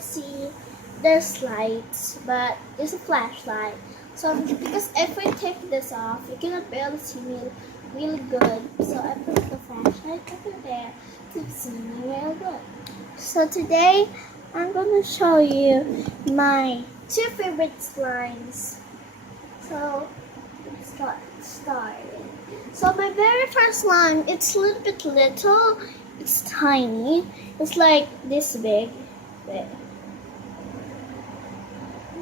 barely see there's lights, but it's a flashlight. So because if we take this off, you cannot barely see me really good. So I put the flashlight over there to see me real good. So today I'm gonna show you my two favorite slimes. So let's start starting. So my very first slime, it's a little bit little. It's tiny. It's like this big.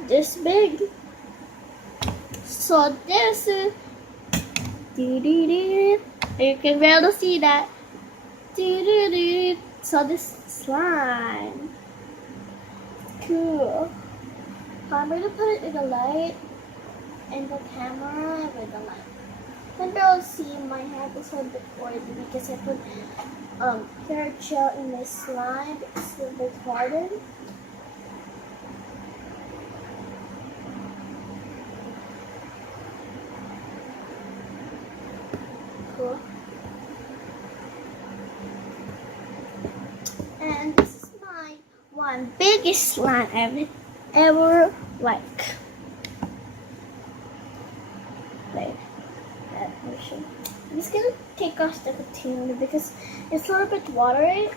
This big. So this is you can barely see that. So this slime. Cool. So I'm going to put it in the light and the camera with the light. Then you'll see my hand is a little bit oily because I put hair gel in my slime. It's a little bit hardened. Cool. And this is my one biggest slime I've ever like. Wait, that version. I'm just gonna take off the container because it's a little bit watery.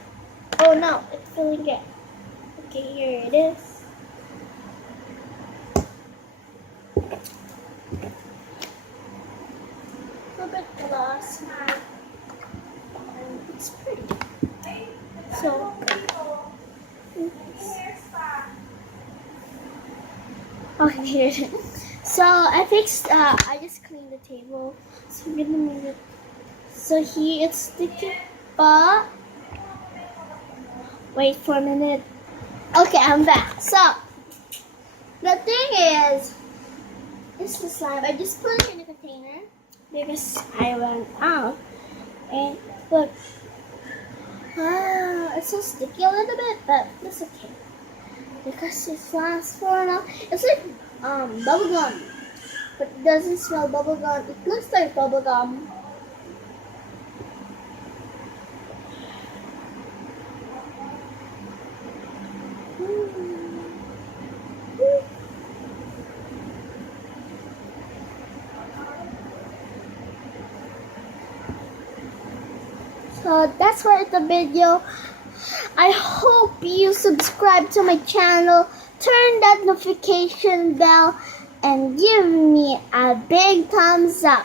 Oh no, it's filling it. Okay, here it is. A little bit gloss now. And it's pretty. So, okay, here it is. So I fixed, I just cleaned the table. So I'm gonna move it. So here it's sticky, but wait for a minute. Okay, I'm back. So the thing is, this is the slime. I just put it in the container because I ran out. And look, it's so sticky a little bit, but it's okay because it lasts for now. It's like bubble gum, but it doesn't smell bubble gum. It looks like bubble gum. So that's for the video. I hope you subscribe to my channel, turn that notification bell, and give me a big thumbs up.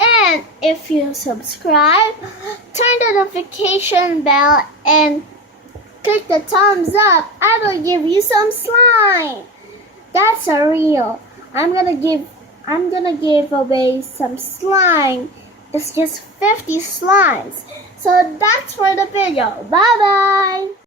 And if you subscribe, turn the notification bell and click the thumbs up. I will give you some slime. That's a real. I'm gonna give away some slime. It's just 50 slimes. So that's for the video. Bye bye.